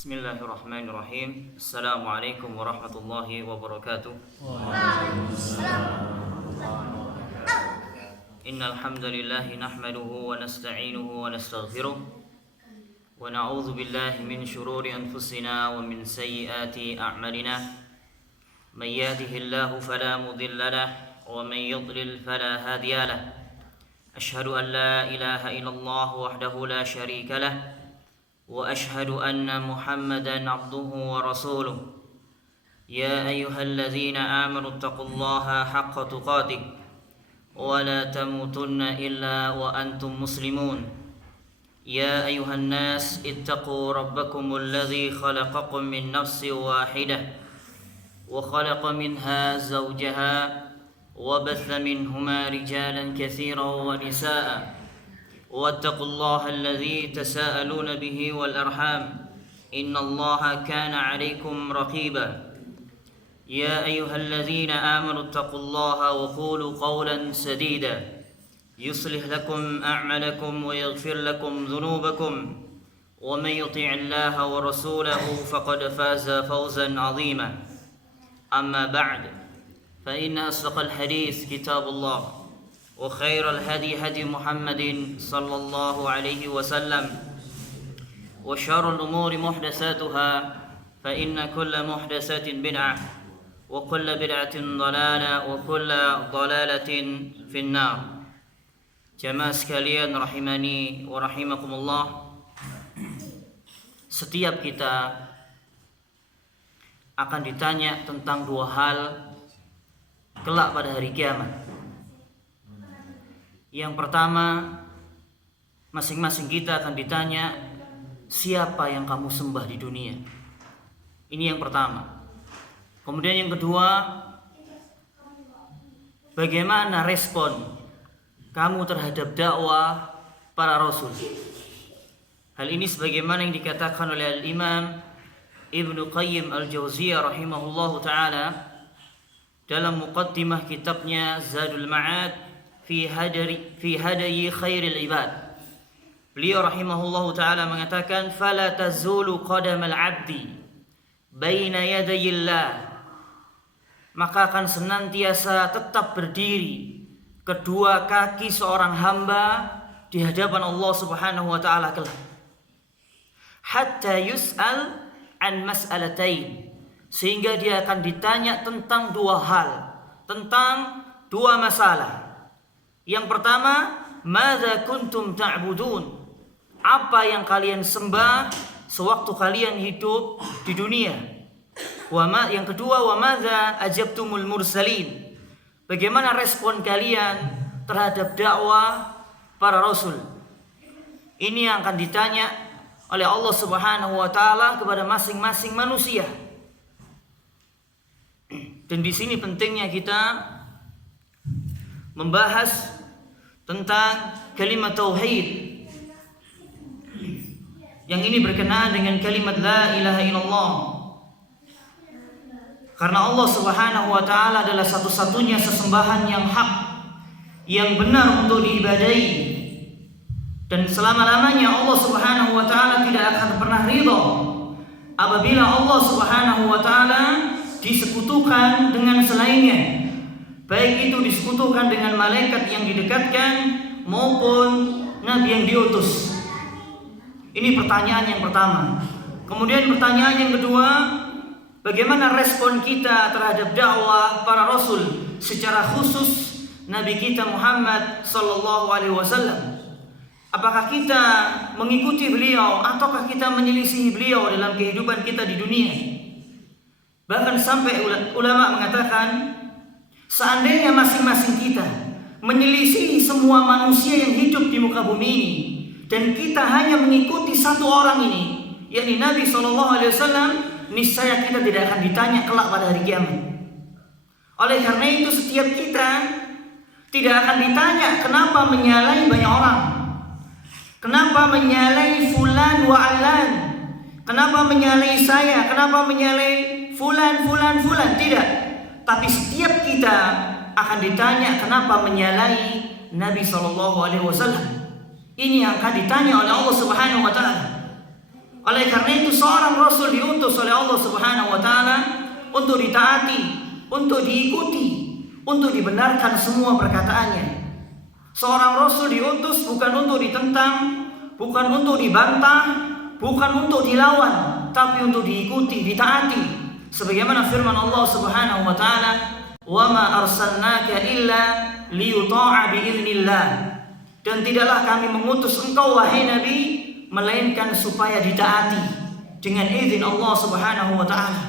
Bismillahirrahmanirrahim. Assalamualaikum warahmatullahi wabarakatuh. Innal hamdalillah nahmaduhu wa nasta'inuhu wa nastaghfiruh wa na'udzu billahi min shururi anfusina wa min sayyiati a'malina. May yahdihillahu fala mudilla lahu wa man yudlil fala hadiya lahu. Ashhadu an la ilaha illallah wahdahu la syarika lahu وأشهد أن محمدا عبده ورسوله يا أيها الذين آمنوا اتقوا الله حق تقاته ولا تموتن إلا وأنتم مسلمون يا أيها الناس اتقوا ربكم الذي خلقكم من نفس واحدة وخلق منها زوجها وبث منهما رجالا كثيرا ونساء واتقوا الله الذي تساءلون به والأرحام إن الله كان عليكم رقيبا يا أيها الذين آمنوا اتقوا الله وقولوا قولا سديدا يصلح لكم أعمالكم ويغفر لكم ذنوبكم ومن يطع الله ورسوله فقد فاز فوزا عظيما أما بعد فإن أصدق الحديث كتاب الله وخير الهدي هدي محمد صلى الله عليه وسلم وشر الأمور محدثاتها فإن كل محدثة بدعة وكل بدعة ضلالة وكل ضلالة في النار. Jamaah sekalian rahimani wa rahimakumullah, setiap kita akan ditanya tentang dua hal kelak pada hari kiamat. Yang pertama, masing-masing kita akan ditanya siapa yang kamu sembah di dunia. Ini yang pertama. Kemudian yang kedua, bagaimana respon kamu terhadap dakwah para rasul. Hal ini sebagaimana yang dikatakan oleh Al-Imam Ibnu Qayyim Al-Jauziyah rahimahullahu ta'ala dalam muqaddimah kitabnya Zadul Ma'ad fi hadayi khairil ibad. Beliau rahimahullahu ta'ala mengatakan, fala tazulu qadamal abdi baina yadayillah, maka akan senantiasa tetap berdiri kedua kaki seorang hamba di hadapan Allah subhanahu wa ta'ala kelak, hatta yus'al an mas'alatain, sehingga dia akan ditanya tentang dua hal, tentang dua masalah. Yang pertama, madza kuntum ta'budun, apa yang kalian sembah sewaktu kalian hidup di dunia. Yang kedua, wa madza ajabtumul mursalin, bagaimana respon kalian terhadap dakwah para rasul. Ini yang akan ditanya oleh Allah Subhanahu wa taala kepada masing-masing manusia. Dan di sini pentingnya kita membahas tentang kalimat tauhid. Yang ini berkenaan dengan kalimat la ilaha illallah. Karena Allah Subhanahu wa taala adalah satu-satunya sesembahan yang hak, yang benar untuk diibadahi. Dan selama-lamanya Allah Subhanahu wa taala tidak akan pernah ridha apabila Allah Subhanahu wa taala disekutukan dengan selainnya, baik itu disekutukan dengan malaikat yang didekatkan maupun nabi yang diutus. Ini pertanyaan yang pertama. Kemudian pertanyaan yang kedua, bagaimana respon kita terhadap dakwah para rasul, secara khusus nabi kita Muhammad sallallahu alaihi wasallam. Apakah kita mengikuti beliau ataukah kita menyelisihi beliau dalam kehidupan kita di dunia? Bahkan sampai ulama mengatakan, seandainya masing-masing kita menyelisihi semua manusia yang hidup di muka bumi ini, dan kita hanya mengikuti satu orang ini, yakni Nabi SAW, niscaya kita tidak akan ditanya kelak pada hari kiamat. Oleh karena itu setiap kita tidak akan ditanya kenapa menyalahi banyak orang, kenapa menyalahi fulan wa alan, kenapa menyalahi saya, kenapa menyalahi fulan. Tidak. Tapi setiap kita akan ditanya kenapa menyalahi Nabi SAW. Ini yang akan ditanya oleh Allah Subhanahu wa taala. Oleh karena itu seorang rasul Allah Subhanahu wa taala untuk ditaati, untuk diikuti, untuk dibenarkan semua perkataannya. Seorang rasul diutus bukan untuk ditentang, bukan untuk dibantah, bukan untuk dilawan, tapi untuk diikuti, ditaati. Sebagaimana firman Allah Subhanahu wa taala, "Wa ma arsalnaka illa liyuta'a bi'iznillah." Dan tidaklah kami mengutus engkau wahai Nabi melainkan supaya ditaati dengan izin Allah Subhanahu wa taala.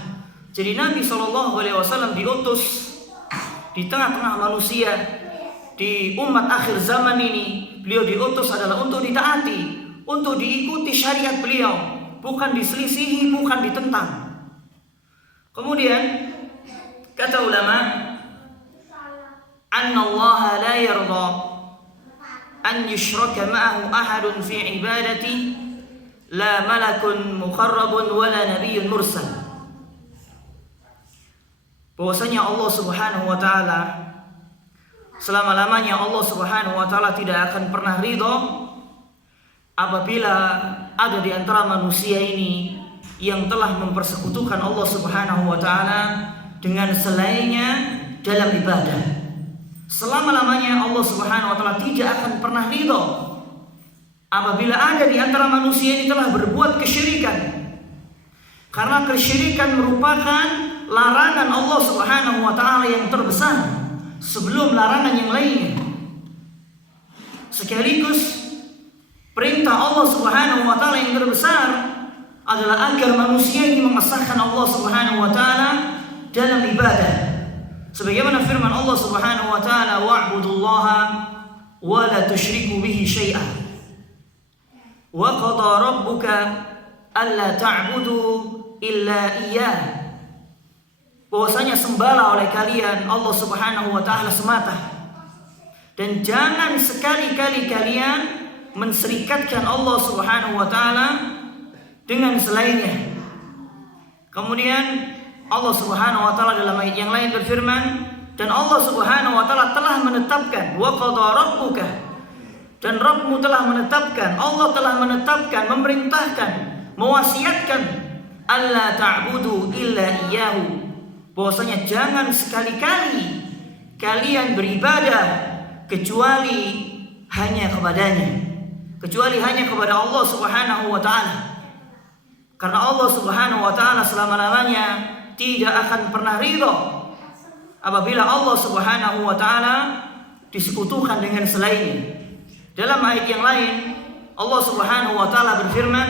Jadi Nabi SAW diutus di tengah-tengah manusia, di umat akhir zaman ini. Beliau diutus adalah untuk ditaati, untuk diikuti syariat beliau, bukan diselisihi, bukan ditentang. Kemudian kata ulama, "Annallaha la yarda an yushraka ma'ahu ahadun fi ibadati, la malakun muqarrabun wala nabiyyun mursal." Bahwasanya Allah Subhanahu wa taala selama-lamanya Allah Subhanahu wa taala tidak akan pernah ridho apabila ada di antara manusia ini yang telah mempersekutukan Allah Subhanahu wa taala dengan selainnya dalam ibadah. Selama-lamanya Allah Subhanahu wa taala tidak akan pernah ridho apabila ada di antara manusia ini telah berbuat kesyirikan. Karena kesyirikan merupakan larangan Allah Subhanahu wa taala yang terbesar sebelum larangan yang lainnya. Sekaligus perintah Allah Subhanahu wa taala yang terbesar adalah agar manusia ini mengesahkan Allah Subhanahu wa taala dalam ibadah. Sebagaimana firman Allah Subhanahu wa taala, "Wa'budullaha wa la tusyriku bihi syai'an. Wa qada rabbuka alla ta'budu illa iyyah." Bahwasanya sembahlah oleh kalian Allah Subhanahu wa taala semata, dan jangan sekali-kali kalian menserikatkan Allah Subhanahu wa taala dengan selainnya. Kemudian Allah Subhanahu wa taala dalam ayat yang lain berfirman, dan Allah Subhanahu wa taala telah menetapkan, wa qada rabbuka, dan Rabbmu telah menetapkan, Allah telah menetapkan, memerintahkan, mewasiatkan, alla ta'budu illa iyyahu, bahwasanya jangan sekali-kali kalian beribadah kecuali hanya kepadanya, kecuali hanya kepada Allah Subhanahu wa taala. Karena Allah Subhanahu wa taala selama-lamanya tidak akan pernah ridho apabila Allah Subhanahu wa taala disekutukan dengan selainnya. Dalam ayat yang lain Allah Subhanahu wa taala berfirman,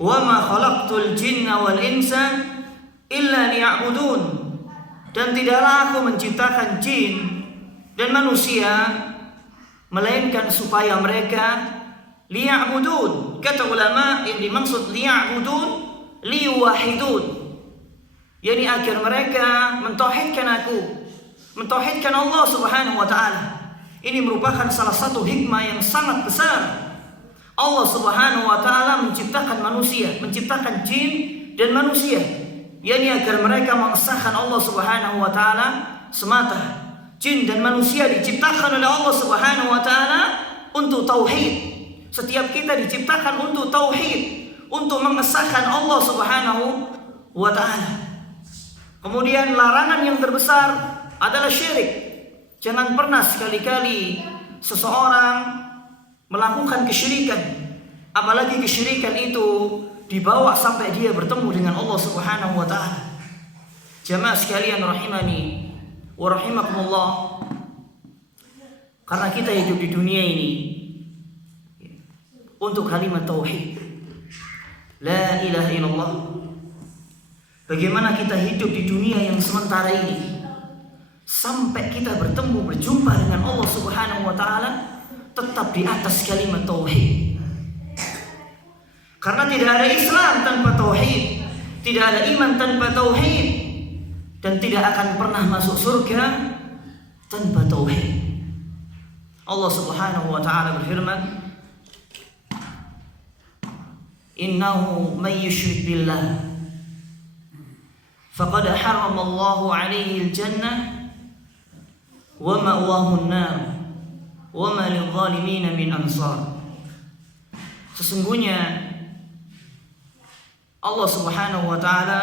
"Wa ma khalaqtul jinna wal insa illa liya'budun." Dan tidaklah aku menciptakan jin dan manusia melainkan supaya mereka liya'budun. Kata ulama yang dimaksud liya'budun, liwahidun, yakni agar mereka mentauhidkan aku, mentauhidkan Allah Subhanahu wa taala. Ini merupakan salah satu hikmah yang sangat besar. Allah Subhanahu wa taala menciptakan manusia, menciptakan jin dan manusia, yakni agar mereka mengesahkan Allah Subhanahu wa taala semata. Jin dan manusia diciptakan oleh Allah Subhanahu wa taala untuk tauhid. Setiap kita diciptakan untuk tauhid, untuk mengesahkan Allah Subhanahu wa taala. Kemudian larangan yang terbesar adalah syirik. Jangan pernah sekali-kali seseorang melakukan kesyirikan, apalagi kesyirikan itu dibawa sampai dia bertemu dengan Allah Subhanahu wa taala. Jamaah sekalian rahimani wa rahimakumullah, karena kita hidup di dunia ini untuk kalimat tauhid, la ilaha illallah. Bagaimana kita hidup di dunia yang sementara ini sampai kita bertemu, berjumpa dengan Allah Subhanahu wa taala tetap di atas kalimat tauhid. Karena tidak ada Islam tanpa tauhid, tidak ada iman tanpa tauhid, dan tidak akan pernah masuk surga tanpa tauhid. Allah Subhanahu wa taala berfirman, "Innahu may yusyrik billah faqad harrama Allahu 'alaihi al-jannah wa ma'wahu an-nar wa ma lidh-dhalimin min ansar." Sesungguhnya Allah Subhanahu wa taala,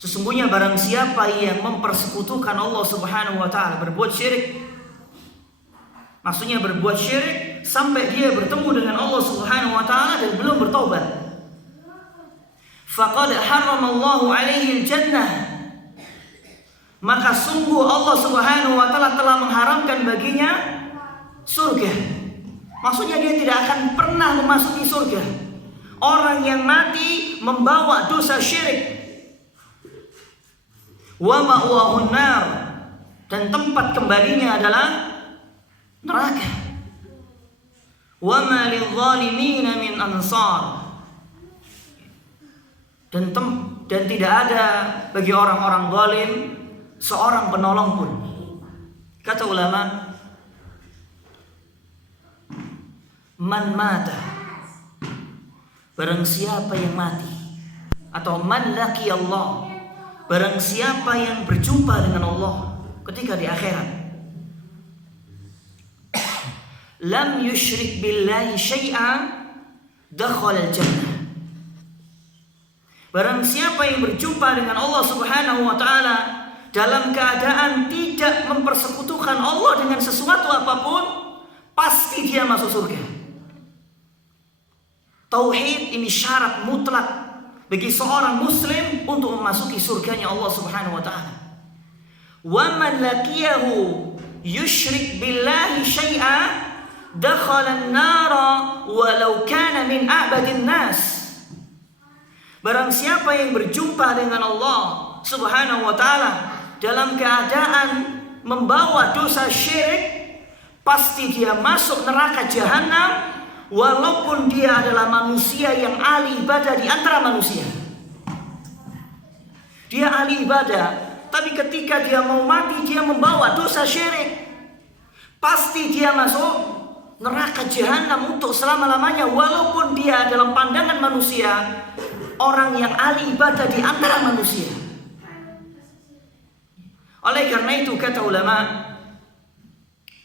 sesungguhnya barang siapa yang mempersekutukan Allah Subhanahu wa taala, berbuat syirik, maksudnya berbuat syirik sampai dia bertemu dengan Allah Subhanahu wa taala dan belum bertobat, faqad haramallahu alaihi al-jannah, maka sungguh Allah Subhanahu wa taala telah mengharamkan baginya surga. Maksudnya dia tidak akan pernah memasuki surga. Orang yang mati membawa dosa syirik, wa ma'wahun nar, dan tempat kembalinya adalah neraka. Wa ma lidh-dhalimin min ansar, dan tidak ada bagi orang-orang zalim seorang penolong pun. Kata ulama, man mata, barang siapa yang mati, atau man laqi Allah, barang siapa yang berjumpa dengan Allah ketika di akhirat, lam yusyrik billahi syai'a dakhala al-jannah. Barang siapa yang berjumpa dengan Allah Subhanahu wa taala dalam keadaan tidak mempersekutukan Allah dengan sesuatu apapun, pasti dia masuk surga. Tauhid ini syarat mutlak bagi seorang muslim untuk memasuki surganya Allah Subhanahu wa taala. Wa man laqiyahu yusyrik billahi syai'a dakhala an-nara walau kana min a'badin nas. Barang siapa yang berjumpa dengan Allah Subhanahu wa taala dalam keadaan membawa dosa syirik, pasti dia masuk neraka jahanam, walaupun dia adalah manusia yang ahli ibadah di antara manusia. Dia ahli ibadah, tapi ketika dia mau mati dia membawa dosa syirik, pasti dia masuk neraka jahanam untuk selama-lamanya, walaupun dia dalam pandangan manusia orang yang ahli ibadah di antara manusia. Oleh karena itu kata ulama,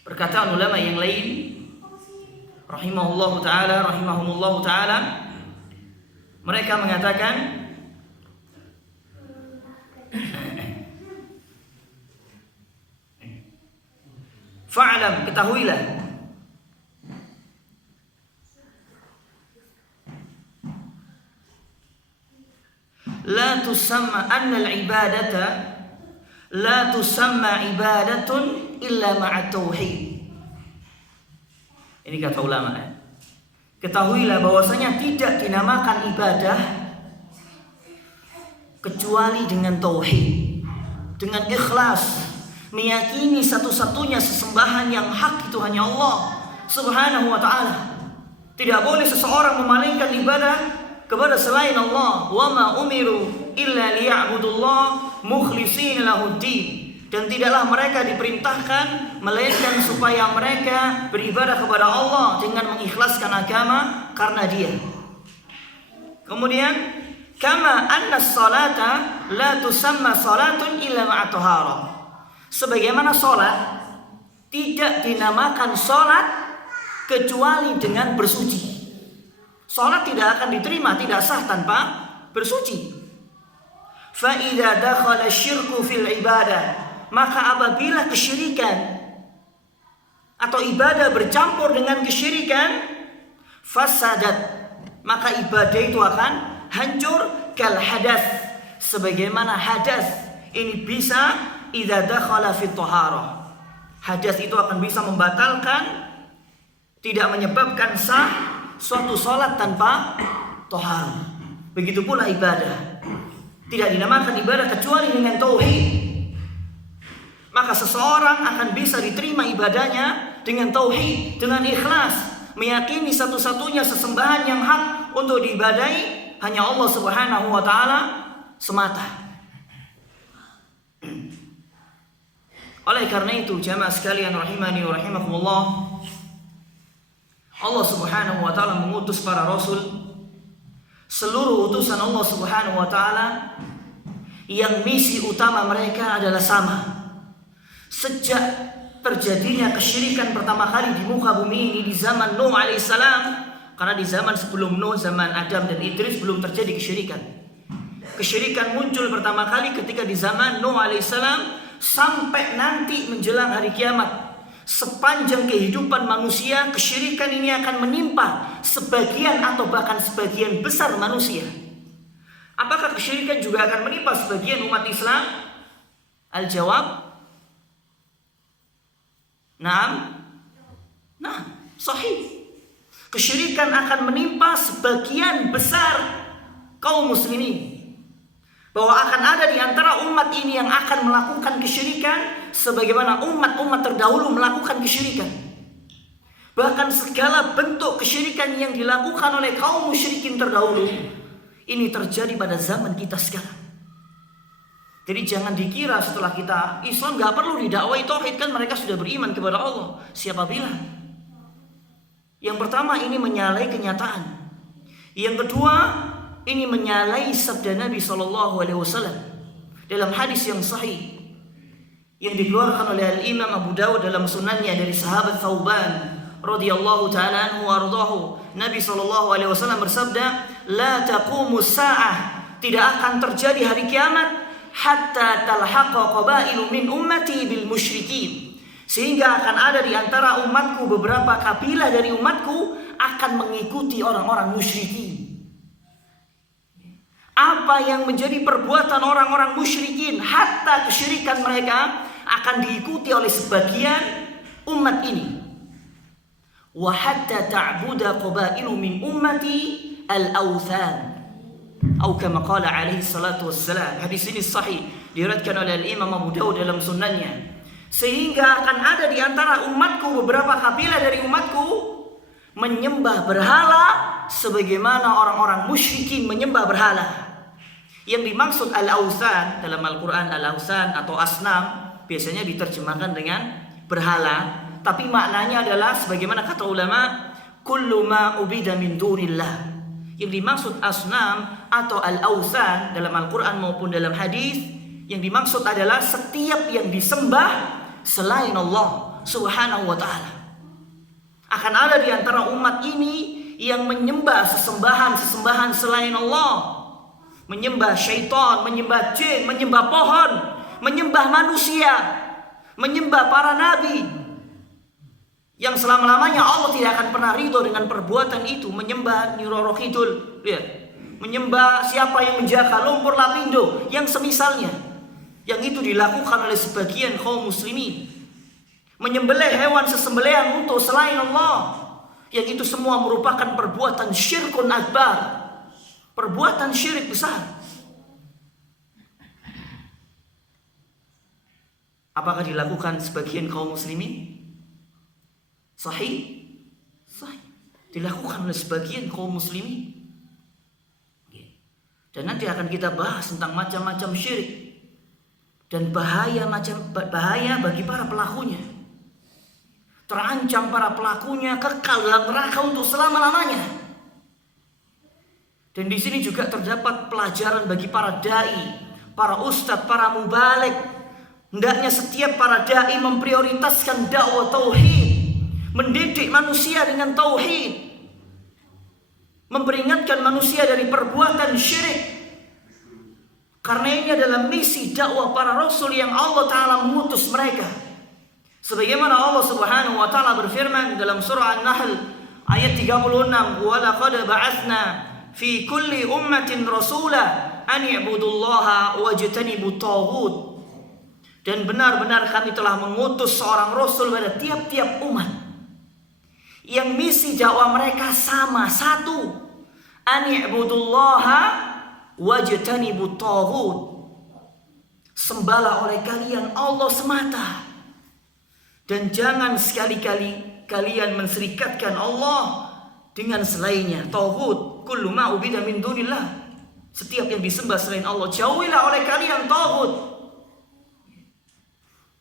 perkataan ulama yang lain rahimahumullah ta'ala, mereka mengatakan fa'lam, ketahuilah, la tusamma anna al-ibadata la tusamma ibadatun illa ma'a tauhid. Ini kata ulama, ketahuilah bahwasanya tidak dinamakan ibadah kecuali dengan tauhid, dengan ikhlas, meyakini satu-satunya sesembahan yang hak itu hanya Allah Subhanahu wa taala. Tidak boleh seseorang memalingkan ibadah kepada selain Allah. Wa ma umiru illa liya'budullah mukhlishina lahuddin. Dan tidaklah mereka diperintahkan melainkan supaya mereka beribadah kepada Allah dengan mengikhlaskan agama karena Dia. Kemudian, kama anna salata la tusamma salatun illa ma'a taharah. Sebagaimana salat tidak dinamakan salat kecuali dengan bersuci. Salat tidak akan diterima, tidak sah tanpa bersuci. Fa idza dakhala syirku fil ibadah, maka apabila kesyirikan atau ibadah bercampur dengan kesyirikan, fasadat, maka ibadah itu akan hancur, kal hadas, sebagaimana hadas ini bisa idza dakhala fit taharah. Hadas itu akan bisa membatalkan, tidak menyebabkan sah suatu salat tanpa taharah. Begitu pula ibadah tidak dinamakan ibadah kecuali dengan tauhid. Maka seseorang akan bisa diterima ibadahnya dengan tauhid, dengan ikhlas, meyakini satu-satunya sesembahan yang hak untuk diibadahi hanya Allah Subhanahu wa taala semata. Oleh karena itu, jamaah sekalian rahimani wa rahimakumullah, Allah Subhanahu wa taala mengutus para rasul, seluruh utusan Allah Subhanahu wa taala yang misi utama mereka adalah sama. Sejak terjadinya kesyirikan pertama kali di muka bumi ini di zaman Nuh alaihissalam, Karena di zaman sebelum Nuh, zaman Adam dan Idris belum terjadi kesyirikan. Kesyirikan muncul pertama kali ketika di zaman Nuh alaihissalam sampai nanti menjelang hari kiamat. Sepanjang kehidupan manusia, kesyirikan ini akan menimpa sebagian atau bahkan sebagian besar manusia. Apakah kesyirikan juga akan menimpa sebagian umat Islam? Al-jawab, Naam, sahih. Kesyirikan akan menimpa sebagian besar kaum muslimin. Bahwa akan ada di antara umat ini yang akan melakukan kesyirikan sebagaimana umat-umat terdahulu melakukan kesyirikan. Bahkan segala bentuk kesyirikan yang dilakukan oleh kaum musyrikin terdahulu ini terjadi pada zaman kita sekarang. Jadi jangan dikira setelah kita Islam gak perlu didakwai tauhid, kan mereka sudah beriman kepada Allah. Siapa bilang? Yang pertama, ini menyalahi kenyataan. Yang kedua, ini menyalahi sabda Nabi SAW dalam hadis yang sahih yang dikeluarkan oleh Al-Imam Abu Dawud dalam sunannya dari sahabat Thauban radhiyallahu ta'ala anhu wardahu. Nabi SAW bersabda, la taqumus sa'ah, tidak akan terjadi hari kiamat hatta talhaqa qabailu min ummati bil musyrikin, sehingga akan ada di antara umatku beberapa kabilah dari umatku akan mengikuti orang-orang musyrikin. Apa yang menjadi perbuatan orang-orang musyrikin, hatta kesyirikan mereka akan diikuti oleh sebagian umat ini. Wa hatta ta'buda qabailu min ummati al-awthan, atau kama qala alaihi salatu wassalam. Hadis ini sahih, diriwayatkan oleh Imam Abu Dawud dalam sunannya. Sehingga akan ada di antara umatku beberapa kabilah dari umatku menyembah berhala sebagaimana orang-orang musyrikin menyembah berhala. Yang dimaksud al-awthan dalam Al-Quran, al-awthan atau asnam biasanya diterjemahkan dengan berhala, tapi maknanya adalah sebagaimana kata ulama, kullu ma ubida min dunillah. Yang dimaksud asnam atau al-awthan dalam Al-Quran maupun dalam hadis, yang dimaksud adalah setiap yang disembah selain Allah Subhanahu wa ta'ala. Akan ada di antara umat ini yang menyembah sesembahan selain Allah, menyembah syaitan, menyembah jin, menyembah pohon, menyembah manusia, menyembah para nabi, yang selama-lamanya Allah tidak akan pernah ridho dengan perbuatan itu. Menyembah Nyi Roro Kidul, ya. Menyembah siapa yang menjaga lumpur lapindo, yang semisalnya, yang itu dilakukan oleh sebagian kaum muslimin. Menyembelih hewan sesembelihan untuk selain Allah, yang itu semua merupakan perbuatan syirkun akbar, perbuatan syirik besar. Apakah dilakukan sebagian kaum muslimin? Sahih, dilakukan oleh sebagian kaum muslimin. Dan nanti akan kita bahas tentang macam-macam syirik dan bahaya bagi para pelakunya. Terancam para pelakunya kekal dalam neraka untuk selama-lamanya. Dan di sini juga terdapat pelajaran bagi para dai, para ustadz, para mubalik. Hendaknya setiap para dai memprioritaskan dakwah tauhid, mendidik manusia dengan tauhid, memperingatkan manusia dari perbuatan syirik. Karena ini adalah misi dakwah para rasul yang Allah Ta'ala mengutus mereka. Sebagaimana Allah Subhanahu wa Ta'ala berfirman dalam surah An-Nahl ayat 36, wa laqad ba'atsna fi kulli ummatin rasula an i'budullaha wajtanibut taghut. Dan benar-benar kami telah mengutus seorang rasul pada tiap-tiap umat yang misi dakwah mereka sama, satu, an i'budullaha wajtanibut taghut. Sembahlah oleh kalian Allah semata, dan jangan sekali-kali kalian menserikatkan Allah dengan selainnya. Taghut, kullu ma ubida min dunillah, setiap yang disembah selain Allah, jauhilah oleh kalian taghut.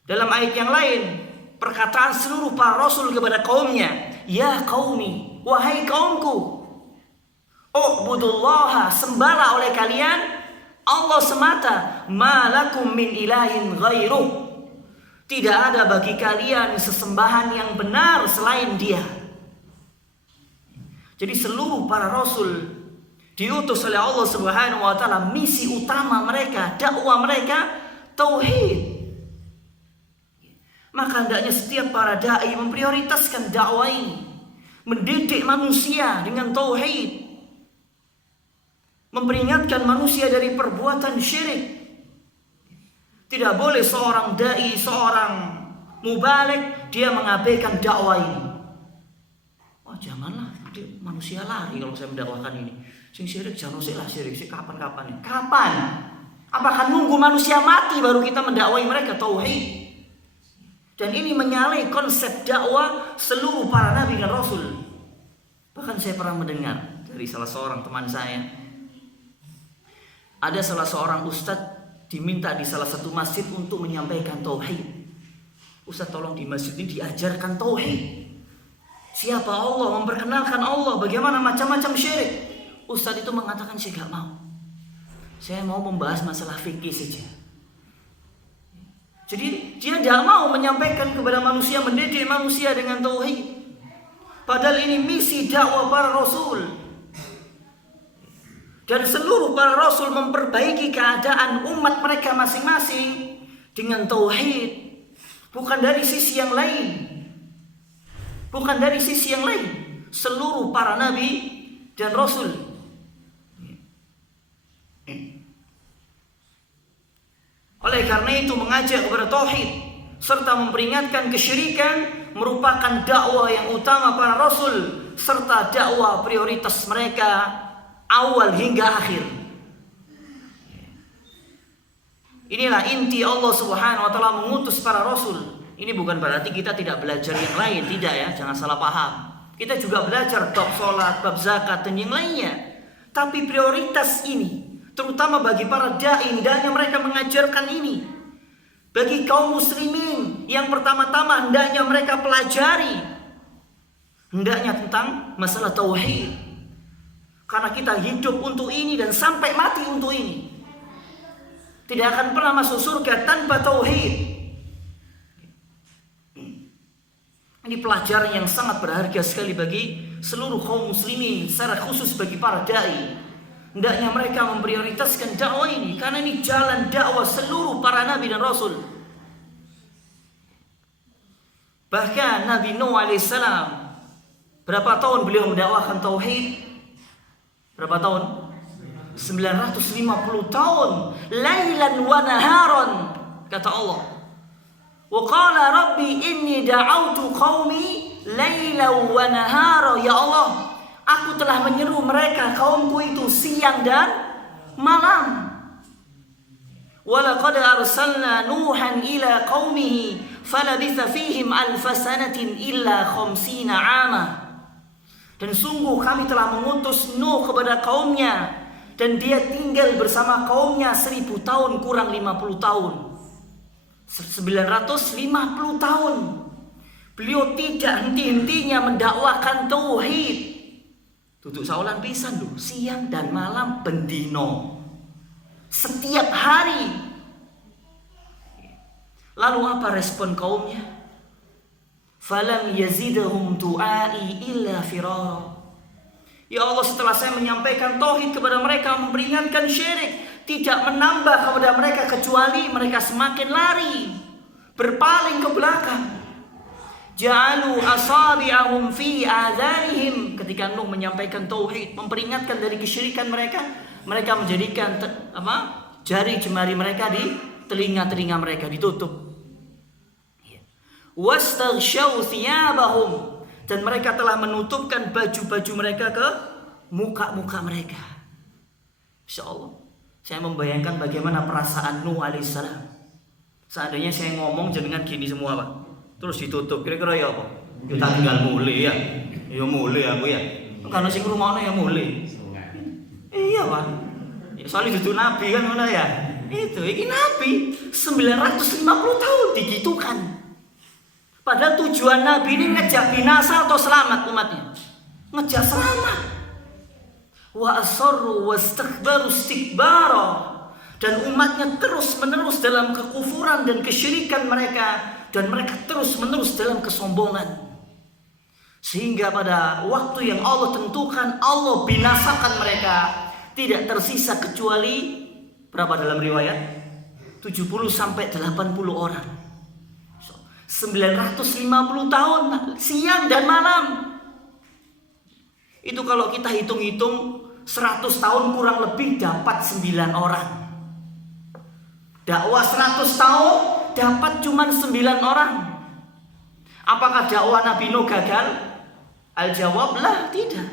Dalam ayat yang lain, perkataan seluruh para rasul kepada kaumnya, ya qaumi, wahai kaumku, u'budullaha, sembahlah oleh kalian Allah semata, ma lakum min ilahin ghairuh, tidak ada bagi kalian sesembahan yang benar selain Dia. Jadi seluruh para rasul diutus oleh Allah Subhanahu wa taala, misi utama mereka, dakwah mereka tauhid. Maka hendaknya setiap para dai memprioritaskan dakwah ini, mendidik manusia dengan tauhid, memperingatkan manusia dari perbuatan syirik. Tidak boleh seorang dai, seorang mubalik dia mengabaikan dakwah ini. Oh janganlah, manusia lari kalau saya mendakwakan ini. Sing syirik jangan lah syirik, sih kapan-kapan. Kapan? Apakah nunggu manusia mati baru kita mendakwai mereka tauhid? Dan ini menyalahi konsep dakwah seluruh para nabi dan rasul. Bahkan saya pernah mendengar dari salah seorang teman saya, ada salah seorang ustadz diminta di salah satu masjid untuk menyampaikan tauhid. Ustadz tolong di masjid ini diajarkan tauhid. Siapa Allah, memperkenalkan Allah, bagaimana macam-macam syirik. Ustadz itu mengatakan saya gak mau. Saya mau membahas masalah fikih saja. Jadi dia tidak mau menyampaikan kepada manusia, mendidik manusia dengan tauhid. Padahal ini misi dakwah para rasul. Dan seluruh para rasul memperbaiki keadaan umat mereka masing-masing dengan tauhid. Bukan dari sisi yang lain. Bukan dari sisi yang lain. Seluruh para nabi dan rasul. Oleh karena itu mengajak kepada tauhid serta memperingatkan kesyirikan merupakan dakwah yang utama para rasul, serta dakwah prioritas mereka awal hingga akhir. Inilah inti Allah Subhanahu wa taala mengutus para rasul. Ini bukan berarti kita tidak belajar yang lain, tidak ya, jangan salah paham. Kita juga belajar bab salat, bab zakat dan yang lainnya. Tapi prioritas ini terutama bagi para dai, hendaknya mereka mengajarkan ini. Bagi kaum muslimin, yang pertama-tama hendaknya mereka pelajari, hendaknya tentang masalah tauhid. Karena kita hidup untuk ini dan sampai mati untuk ini. Tidak akan pernah masuk surga tanpa tauhid. Ini pelajaran yang sangat berharga sekali bagi seluruh kaum muslimin, secara khusus bagi para dai. Hendaknya mereka memprioritaskan dakwah ini, karena ini jalan dakwah seluruh para nabi dan rasul. Bahkan Nabi Nuh alaihissalam, berapa tahun beliau mendakwahkan tauhid? Berapa tahun? 950 tahun. Lailan wa naharan, kata Allah. Wa qala rabbi inni da'autu qaumi lailan wa nahara. Ya Allah, aku telah menyeru mereka, kaumku itu, siang dan malam. Walaqad arsalna Nuhan ila qaumihi falabitha fihim alfa sanatin illa 50 'ama. Dan sungguh kami telah mengutus Nuh kepada kaumnya, dan dia tinggal bersama kaumnya 1000 tahun kurang 50 tahun. 950 tahun. Beliau tidak henti-hentinya mendakwakan tauhid. Duduk saulan pisan lho, siang dan malam bendino. Setiap hari. Lalu apa respon kaumnya? Falam yazidhum du'ai illa firara. Ya Allah, setelah saya menyampaikan tauhid kepada mereka, memperingatkan syirik, tidak menambah kepada mereka kecuali mereka semakin lari, berpaling ke belakang. Ja'alu asabi'ahum fi adhanihim. Ketika Nuh menyampaikan tauhid, memperingatkan dari kesyirikan mereka, mereka menjadikan jari jemari mereka di telinga-telinga mereka ditutup. Wastaghshaw thiyabahum, dan mereka telah menutupkan baju-baju mereka ke muka-muka mereka. Insya Allah, saya membayangkan bagaimana perasaan Nuh alaihissalam. Seandainya saya ngomong jenengan gini semua Pak, terus ditutup, kira-kira ya apa? Kita tinggal mulai ya. Ya mulai aku ya. Karena sing rumakno ya mulai. Iya Pak. Ya, soalnya itu Nabi kan mana ya? Itu iki Nabi 950 tahun digitukan. Padahal tujuan Nabi ini ngejak binasa atau selamat umatnya? Ngejak selamat. Wa asarru wastakbaru istikbara. Dan umatnya terus menerus dalam kekufuran dan kesyirikan mereka, dan mereka terus menerus dalam kesombongan. Sehingga pada waktu yang Allah tentukan, Allah binasakan mereka. Tidak tersisa kecuali berapa dalam riwayat? 70 sampai 80 orang. 950 tahun siang dan malam. Itu kalau kita hitung-hitung 100 tahun kurang lebih dapat 9 orang. Dakwah 100 tahun dapat cuma 9 orang. Apakah dakwah Nabi Nuh gagal? Al-jawab lah, tidak.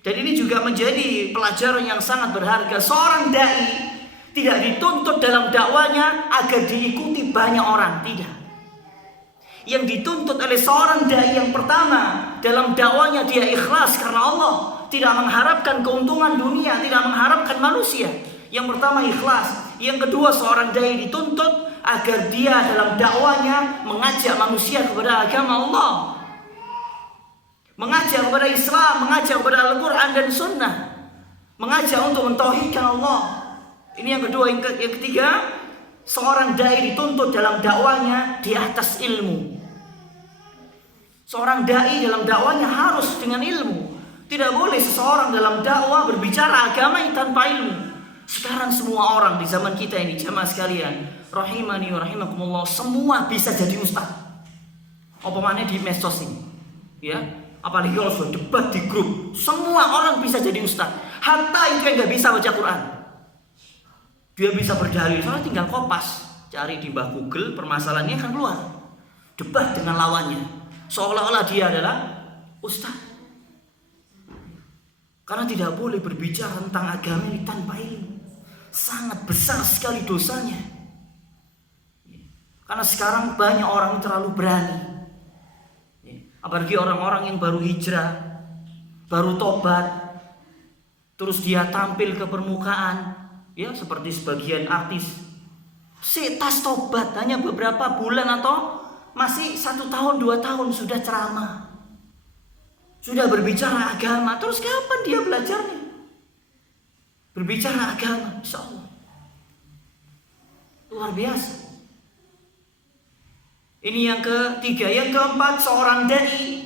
Dan ini juga menjadi pelajaran yang sangat berharga. Seorang dai tidak dituntut dalam dakwanya agar diikuti banyak orang, tidak. Yang dituntut oleh seorang dai yang pertama dalam dakwanya dia ikhlas karena Allah, tidak mengharapkan keuntungan dunia, tidak mengharapkan manusia. Yang pertama ikhlas. Yang kedua, seorang dai dituntut agar dia dalam dakwanya mengajak manusia kepada agama Allah, mengajak kepada Islam, mengajak kepada Al-Quran dan Sunnah, mengajak untuk mentauhidkan Allah. Ini yang kedua. Yang ketiga, seorang dai dituntut dalam dakwanya di atas ilmu. Seorang dai dalam dakwanya harus dengan ilmu. Tidak boleh seseorang dalam dakwah berbicara agama tanpa ilmu. Sekarang semua orang di zaman kita ini, jamaah sekalian, rahimani wa rahimakumullah, semua bisa jadi ustaz. Apa maknanya di medsos ini? Ya, apalagi kalau sudah debat di grup, semua orang bisa jadi ustaz. Hatta itu yang nggak bisa baca Quran, dia bisa berdalil, soalnya tinggal kopas, cari di bawah Google, permasalahannya akan keluar. Debat dengan lawannya, seolah-olah dia adalah ustaz. Karena tidak boleh berbicara tentang agama ini tanpa ilmu. Sangat besar sekali dosanya. Karena sekarang banyak orang yang terlalu berani. Apalagi orang-orang yang baru hijrah, baru tobat, terus dia tampil ke permukaan, ya seperti sebagian artis. Tas tobat hanya beberapa bulan atau masih 1 tahun 2 tahun sudah ceramah, sudah berbicara agama. Terus kapan dia belajarnya? Berbicara agama, insya Allah luar biasa. Ini yang ketiga. Yang keempat, seorang dai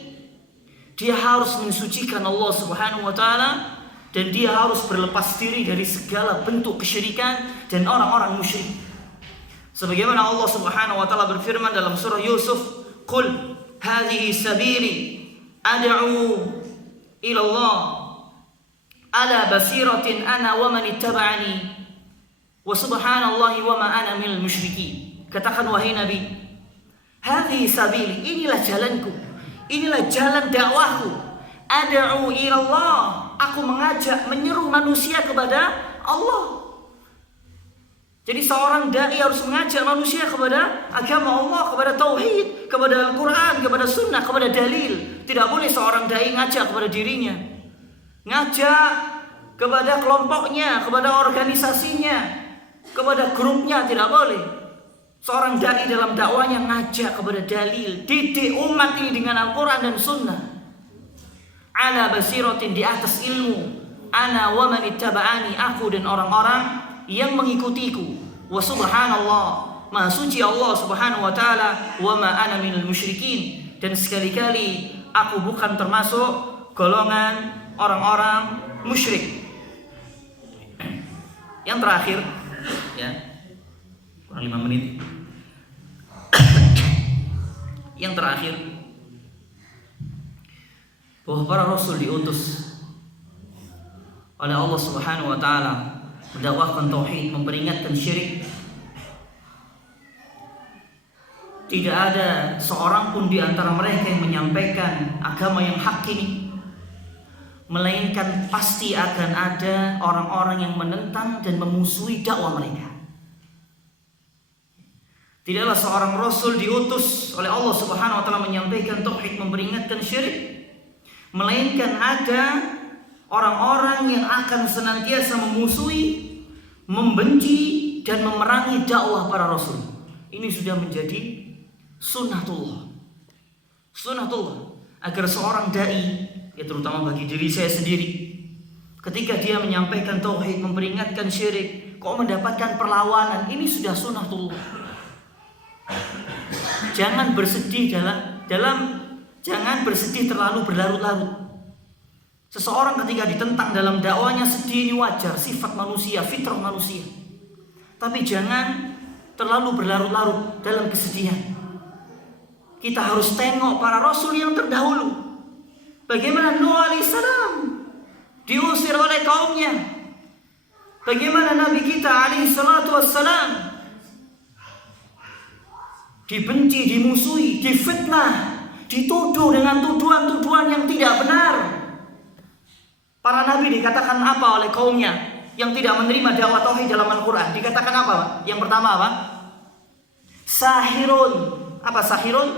dia harus mensucikan Allah Subhanahu wa taala, dan dia harus berlepas diri dari segala bentuk kesyirikan dan orang-orang musyrik. Sebagaimana Allah Subhanahu wa taala berfirman dalam surah Yusuf, "Qul hadhihi sabili ad'u ila Allah ala basiratin ana wa man ittaba'ani wa subhanallahi wa ma ana minal musyrikin." Katakan wahai Nabi, hadhihi sabili, inilah jalanku, inilah jalan dakwahku. Ad'u ila Allah, aku mengajak, menyeru manusia kepada Allah. Jadi seorang dai harus mengajak manusia kepada agama Allah, kepada tauhid, kepada Al-Quran, kepada sunnah, kepada dalil. Tidak boleh seorang dai ngajak kepada dirinya, ngajak kepada kelompoknya, kepada organisasinya, kepada grupnya, tidak boleh. Seorang dai dalam dakwanya ngajak kepada dalil, didik umat ini dengan Al-Quran dan sunnah. Ala basiratin, di atas ilmu. Ana wa man ittaba'ani, aku dan orang-orang yang mengikutiku. Wa subhanallah, maha suci Allah Subhanahu wa taala, wa ma ana minal musyrikin, dan sekali-kali aku bukan termasuk golongan orang-orang musyrik. Yang terakhir, ya, kurang 5 menit. Yang terakhir, bahwa para rasul diutus oleh Allah Subhanahu wa taala mendakwahkan tauhid, memperingatkan syirik. Tidak ada seorang pun di antara mereka yang menyampaikan agama yang hak ini, melainkan pasti akan ada orang-orang yang menentang dan memusuhi dakwah mereka. Tidaklah seorang rasul diutus oleh Allah Subhanahu wa taala menyampaikan tauhid, memperingatkan syirik, melainkan ada orang-orang yang akan senantiasa memusuhi, membenci dan memerangi dakwah para rasul. Ini sudah menjadi sunnatullah. Sunnatullah agar seorang dai, ya terutama bagi diri saya sendiri, ketika dia menyampaikan tauhid, memperingatkan syirik, kok mendapatkan perlawanan, ini sudah sunnatullah. Jangan bersedih dalam Jangan bersedih terlalu berlarut-larut. Seseorang ketika ditentang dalam dakwanya sedih ini wajar, sifat manusia, fitrah manusia. Tapi jangan terlalu berlarut-larut dalam kesedihan. Kita harus tengok para rasul yang terdahulu. Bagaimana Nuh alaihissalam diusir oleh kaumnya. Bagaimana Nabi kita alaihissalatu wassalam dibenci, dimusuhi, difitnah, dituduh dengan tuduhan-tuduhan yang tidak benar. Para nabi dikatakan apa oleh kaumnya yang tidak menerima dakwah tauhid dalam Al-Quran? Dikatakan apa? Yang pertama apa? Sahirun. Apa sahirun?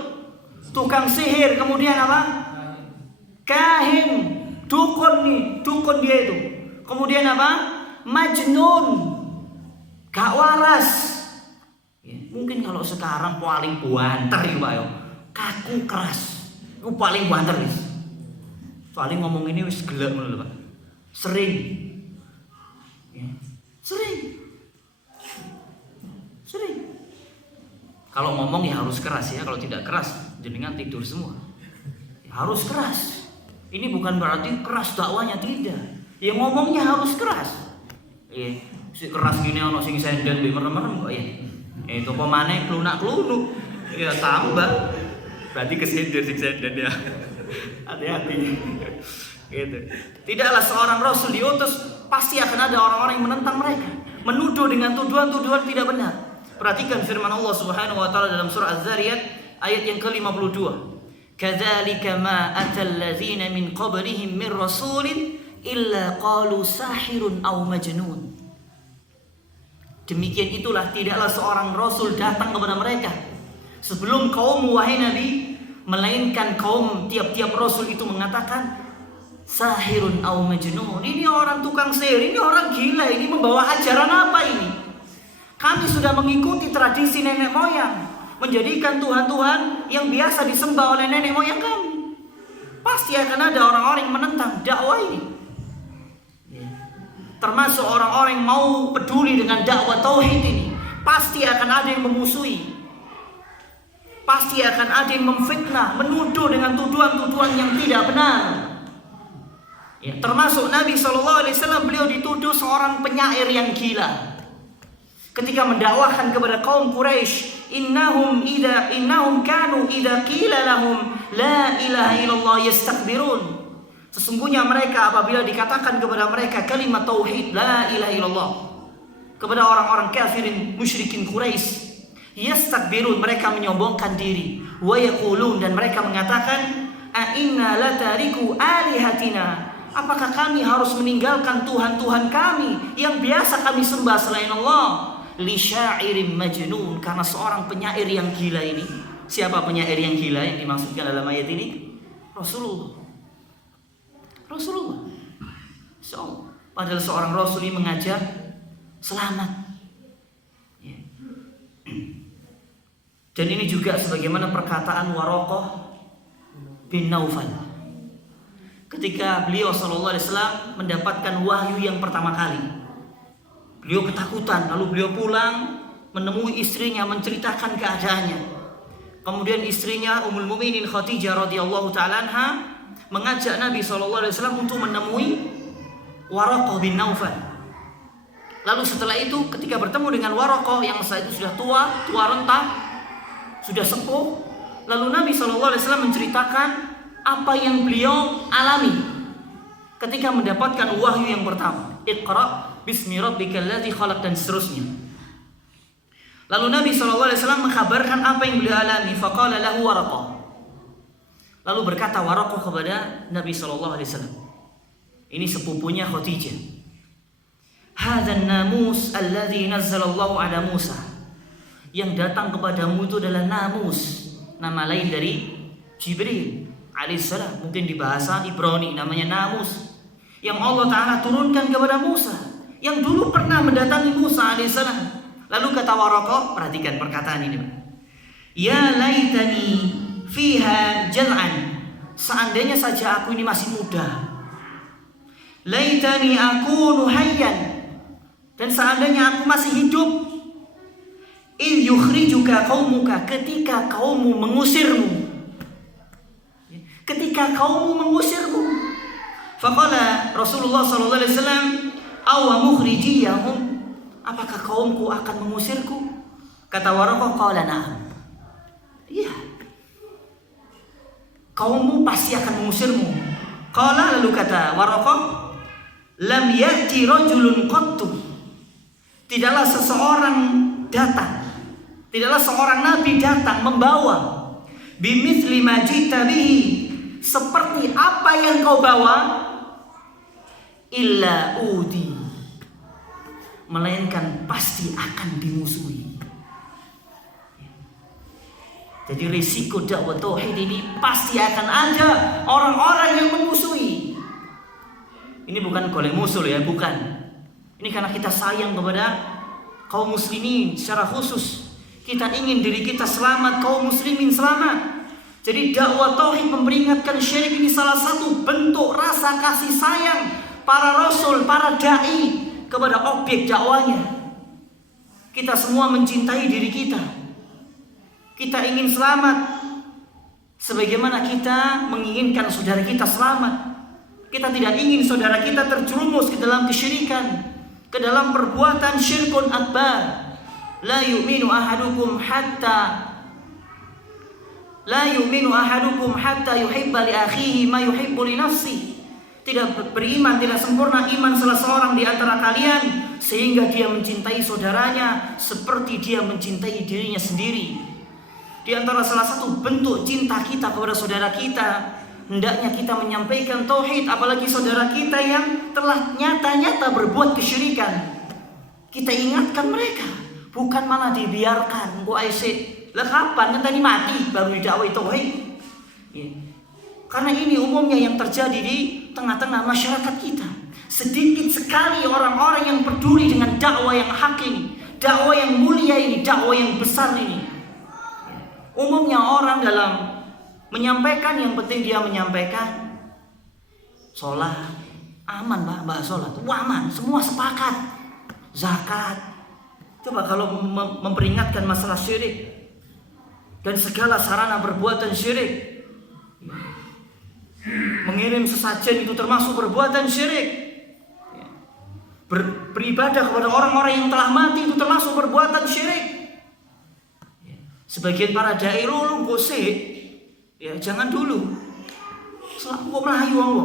Tukang sihir. Kemudian apa? Kahin. Dukun nih. Dukun dia itu. Kemudian apa? Majnun. Gak waras. Ya, mungkin kalau sekarang paling banter ya Pak yo. Kaku keras. Itu paling banter nih. Soalnya ngomong ini wis gelek ngono lho Pak. Sering. Ya. Sering. Kalau ngomong ya harus keras ya, kalau tidak keras jenengan tidur semua. Ya, harus keras. Ini bukan berarti keras dakwanya, tidak. Ya ngomongnya harus keras. Iya, si keras gini ono sing senden mbek merem-merem kok ya. Itu apa maneh klunak-klunuk. Ya tambah. Berarti kesender sing senden ya. Hati-hati. Gitu. Tidaklah seorang rasul diutus pasti akan ada orang-orang yang menentang mereka, menuduh dengan tuduhan-tuduhan tidak benar. Perhatikan firman Allah Subhanahu wa taala dalam surah Az-Zariyat ayat yang ke-52. Kadzalika ma atal ladzina min qablihim min rasulin illa qalu sahirun aw majnun. Demikian itulah tidaklah seorang rasul datang kepada mereka sebelum kaum wahai Nabi, melainkan kaum tiap-tiap rasul itu mengatakan sahirun aw majnun. Ini orang tukang sihir, ini orang gila, ini membawa ajaran apa ini? Kami sudah mengikuti tradisi nenek moyang, menjadikan Tuhan-Tuhan yang biasa disembah oleh nenek moyang kami. Pasti akan ada orang-orang yang menentang dakwah ini. Termasuk orang-orang yang mau peduli dengan dakwah tauhid ini. Pasti akan ada yang memusuhi. Pasti akan ada yang memfitnah, menuduh dengan tuduhan-tuduhan yang tidak benar. Ya, termasuk Nabi SAW, beliau dituduh seorang penyair yang gila. Ketika mendakwahkan kepada kaum Quraisy, innahum kanu idza qila lahum la ilaha illallah yastakbirun. Sesungguhnya mereka apabila dikatakan kepada mereka kalimat tauhid la ilaha illallah, kepada orang-orang kafirin musyrikin Quraisy, yastakbirun, mereka menyombongkan diri, wa yaqulun, dan mereka mengatakan a inna latariku alihatina, apakah kami harus meninggalkan Tuhan-Tuhan kami yang biasa kami sembah selain Allah, li syairin majnun, karena seorang penyair yang gila ini. Siapa penyair yang gila yang dimaksudkan dalam ayat ini? Rasulullah. So, padahal seorang rasul ini mengajar selamat. Ya. Dan ini juga sebagaimana perkataan Waraqah bin Naufal. Ketika beliau sallallahu alaihi wasallam mendapatkan wahyu yang pertama kali, beliau ketakutan, lalu beliau pulang menemui istrinya, menceritakan keadaannya. Kemudian istrinya Ummul Mukminin Khadijah radhiyallahu taala anha mengajak Nabi sallallahu alaihi wasallam untuk menemui Waraqah bin Naufal. Lalu setelah itu ketika bertemu dengan Waraqah yang saat itu sudah tua renta, sudah sepuh, lalu Nabi sallallahu alaihi wasallam menceritakan apa yang beliau alami ketika mendapatkan wahyu yang pertama. Iqra bismi rabbikal ladzi khalaq, dan seterusnya. Lalu Nabi sallallahu alaihi wasallam mengkabarkan apa yang beliau alami. Faqala lahu Waraqah. Lalu berkata Waraqah kepada Nabi sallallahu alaihi wasallam, ini sepupunya Khadijah, hadzan namus alladzi nazzalallahu ala Musa, yang datang kepadamu itu adalah namus, nama lain dari Jibril alaihissalam. Mungkin di bahasa Ibrani namanya namus, yang Allah Ta'ala turunkan kepada Musa, yang dulu pernah mendatangi Musa alaihissalam. Lalu kata Waraqah, perhatikan perkataan ini, ya laitani fiha jal'an, seandainya saja aku ini masih muda, laitani akunu hayyan, dan seandainya aku masih hidup, il yukhrijuka qaumuka, ketika kaummu mengusirmu. ketika kaummu mengusirku. Faqala Rasulullah sallallahu alaihi wasallam, "Aw mukhrijiyahum?" Apakah kaumku akan mengusirku? Kata Waraqah, qala na'am. Iya. Kaummu pasti akan mengusirmu. Qala, lalu kata Waraqah, "Lam ya'ti rajulun qattu." Tidaklah seseorang datang, tidaklah seorang nabi datang membawa bimithli ma jita bihi, seperti apa yang kau bawa, illa udi, melainkan pasti akan dimusuhi. Jadi risiko dakwah tauhid ini pasti akan ada orang-orang yang memusuhi. Ini bukan golek musuh ya, bukan. Ini karena kita sayang kepada kaum muslimin secara khusus. Kita ingin diri kita selamat, kaum muslimin selamat. Jadi dakwah tauhid memperingatkan syirik ini salah satu bentuk rasa kasih sayang para rasul, para dai kepada objek dakwahnya. Kita semua mencintai diri kita. Kita ingin selamat sebagaimana kita menginginkan saudara kita selamat. Kita tidak ingin saudara kita terjerumus ke dalam kesyirikan, ke dalam perbuatan syirkun akbar. La yu'minu ahadukum hatta yuhibba li akhihi ma yuhibbu li nafsihi. Tidak beriman, tidak sempurna iman salah seorang di antara kalian sehingga dia mencintai saudaranya seperti dia mencintai dirinya sendiri. Di antara salah satu bentuk cinta kita kepada saudara kita, hendaknya kita menyampaikan tauhid, apalagi saudara kita yang telah nyata-nyata berbuat kesyirikan. Kita ingatkan mereka, bukan malah dibiarkan. Kok aisy, lah kapan ngenteni mati baru didakwai tauhid? Ya. Karena ini umumnya yang terjadi di tengah-tengah masyarakat kita. Sedikit sekali orang-orang yang peduli dengan dakwah yang hak ini, dakwah yang mulia ini, dakwah yang besar ini. Umumnya orang dalam menyampaikan, yang penting dia menyampaikan sholat, aman bahas sholat, aman, semua sepakat. Zakat, coba kalau memperingatkan masalah syirik dan segala sarana perbuatan syirik, mengirim sesajen itu termasuk perbuatan syirik, beribadah kepada orang-orang yang telah mati itu termasuk perbuatan syirik. Sebagian para dai lu gosip, ya jangan dulu. Selama kok melayu wong,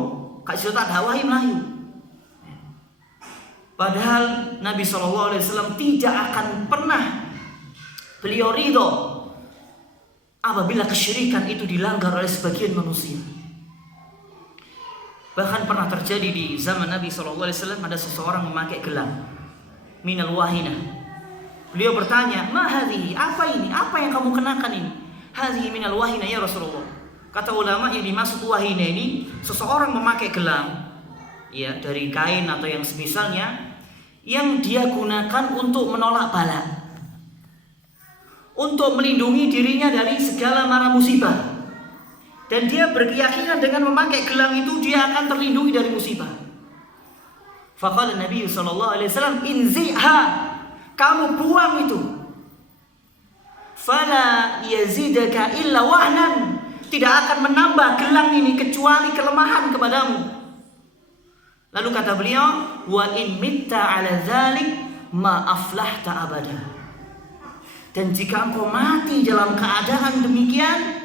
gak iso tak dakwahi melayu. Padahal Nabi SAW tidak akan pernah beliau ridho apabila kesyirikan itu dilanggar oleh sebagian manusia. Bahkan pernah terjadi di zaman Nabi SAW, ada seseorang memakai gelang minal wahinah. Beliau bertanya, "Ma hadhihi? Apa ini? Apa yang kamu kenakan ini?" "Hadhihi minal wahina ya Rasulullah." Kata ulama, yang dimaksud wahina ini seseorang memakai gelang, ya, dari kain atau yang semisalnya, yang dia gunakan untuk menolak bala, untuk melindungi dirinya dari segala mara musibah. Dan dia berkeyakinan dengan memakai gelang itu dia akan terlindungi dari musibah. Faqala Nabi sallallahu alaihi wasallam, "Inziha." Kamu buang itu. Fala yazidaka illa wahnan. Tidak akan menambah gelang ini kecuali kelemahan kepadamu. Lalu kata beliau, wa in mitta ala dzalik ma aflahta abada. Dan jika engkau mati dalam keadaan demikian,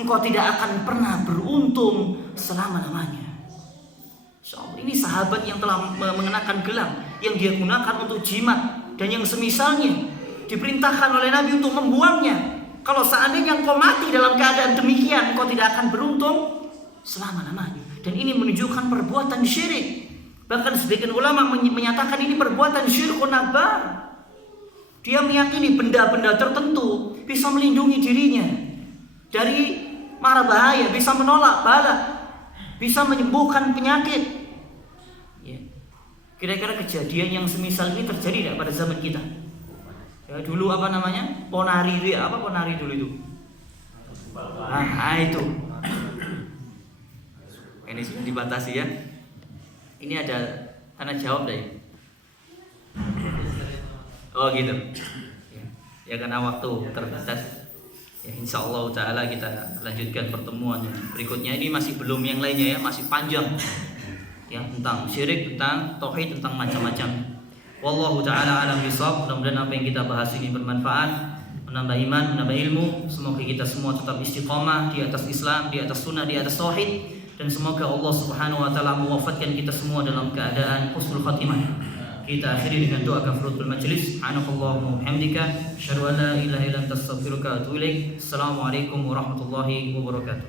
engkau tidak akan pernah beruntung selama-lamanya. Ini sahabat yang telah mengenakan gelang yang dia gunakan untuk jimat dan yang semisalnya, diperintahkan oleh Nabi untuk membuangnya. Kalau seandainya engkau mati dalam keadaan demikian, engkau tidak akan beruntung selama-lamanya. Dan ini menunjukkan perbuatan syirik. Bahkan sebagian ulama menyatakan ini perbuatan syirkun akbar. Dia meyakini benda-benda tertentu bisa melindungi dirinya dari mara bahaya, bisa menolak bala, bisa menyembuhkan penyakit. Kira-kira kejadian yang semisal ini terjadi tidak pada zaman kita? Ya, dulu apa namanya? Ponari itu ya, apa ponari dulu itu? Itu. Ini sudah dibatasi ya. Ini ada tanya jawab deh. Oh gitu. Ya karena waktu terbatas. Ya, insya Allah Ta'ala kita lanjutkan pertemuan berikutnya. Ini masih belum yang lainnya ya, masih panjang ya, tentang syirik, tentang tauhid, tentang macam-macam. Wallahu ta'ala alam bisawab. Mudah-mudahan apa yang kita bahas ini bermanfaat, menambah iman, menambah ilmu. Semoga kita semua tetap istiqomah di atas Islam, di atas sunnah, di atas tauhid, dan semoga Allah Subhanahu wa taala mewafatkan kita semua dalam keadaan husnul khatimah. Kita akhiri dengan doa kafaratul majlis. Subhanakallahumma wa bihamdika asyhadu an la ilaha illa anta astaghfiruka wa atubu ilaik. Assalamualaikum warahmatullahi wabarakatuh.